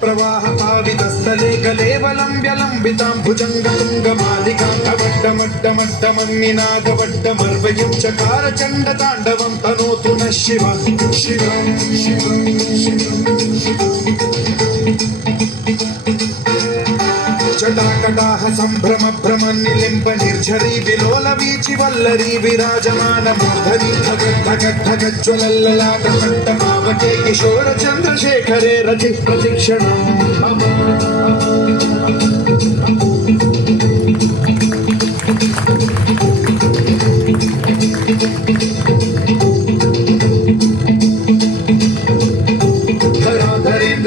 प्रवाह पावितस्थले कलेवलं व्यलम्बितां भुजङ्गतुङ्गमालिकां चकार चण्डताण्डवं तनोतु नः शिवः शिवं शिवं जटाकटाह सम्भ्रम भ्रम निलिम्ब निर्झरी विलोल वीचि वल्लरी विराजमान मूर्धनि धगद्धगज्ज्वलल्ललाट कण्ठमावके किशोर चन्द्रशेखरे रति प्रतिक्षणम्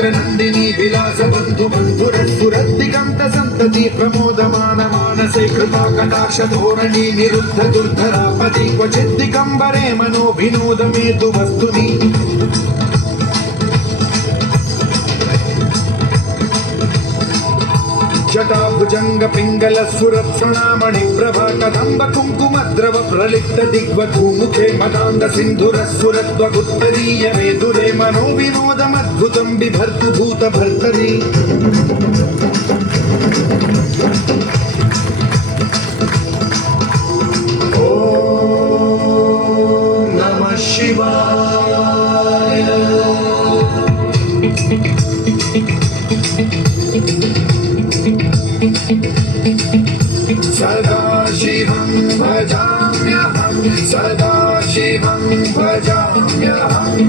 नंदिनी विलास बंधु बंधुरस्फुरद्दिगंत संतति प्रमोदमान मानसे कृपा कटाक्ष धोरणी निरुद्ध दुर्धरापति क्वचिद्दिगंबरे मनो विनोद मेतु वस्तुनि जटा भुजंग पिंगल सुरक्षणामणि प्रभा कदंब कुंकुमद्रव प्रलिप्त दिग्वधूमुखे मदांग सिंधुर सुरत्वगुत्तरीय मेदुरे मनो विनोदमद्भुतं बिभर्तु भूत भर्तरी ओम नमः शिवाय सदा शिवं भजाम्यहं सदा शिवं भजाम्यहं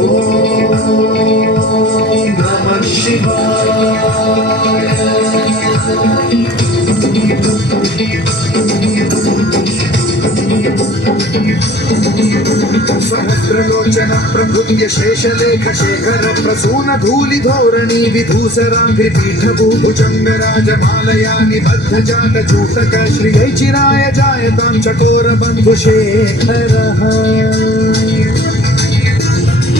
ॐ नमः शिवाय सहस्रलोचन प्रभृत्य शेषलेख शेखर प्रसून धूलि धोरणी विधूसराङ्घ्रि पीठभूभुजङ्ग राजमालया निबद्ध जात चूतक श्रियै चिराय जायतां चकोर बन्धुशेखरः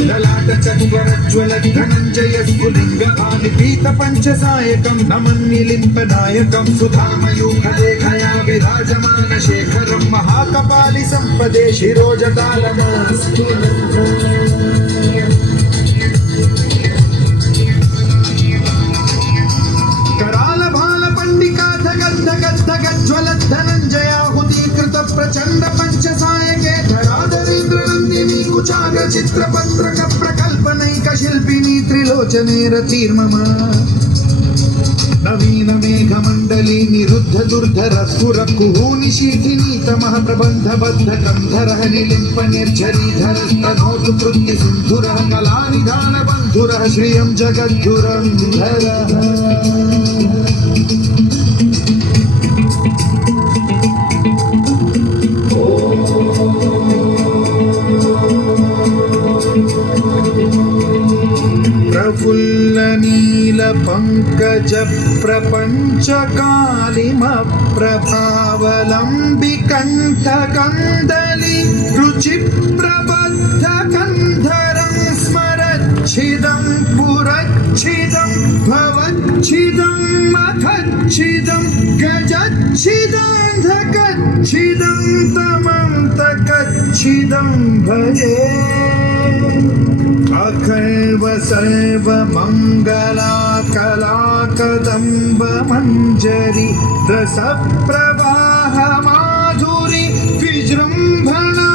ललाट चत्वरज्ज्वल धनञ्जय स्फुलिङ्गभानि पीत पञ्चसायकं नमन्निलिम्पनायकं सुधामयूखलेखया विराजमान शेखरं महाकपालि सम्पदे शिरोजटालमास्तु कराल भाल पंडिका धगद्धगद्धगज्ज्वल धनञ्जयाहुतीकृत प्रचण्ड पञ्चसायके धराधरेन्द्र नन्दिनी कुचाग्र चित्रपत्रक प्रकल्पनैक शिल्पिनी त्रिलोचने रतिर्मम नवीन मेघमण्डली निरुद्ध दुर्धर स्फुर कुहूनि शीथिनी तमः प्रबन्ध बद्ध कंधरः निलिम्प निर्झरीधरस्तनोतु कृत्य सिन्धुरः कलानिधान बन्धुरः श्रियं जगद्धुरन्धरः प्रफुल्ल नील पंकज प्रपंच कालिम प्रभावलंबि कंठ कंदली रुचि प्रबद्ध कंधरं स्मरच्छिदं पुरच्छिदं भवच्छिदं मखच्छिदं गजच्छिदं तमं तकच्छिदं भजे अखर्व सर्व मंगला कला कदंब मंजरी रस प्रवाह माधुरी विजृंभणा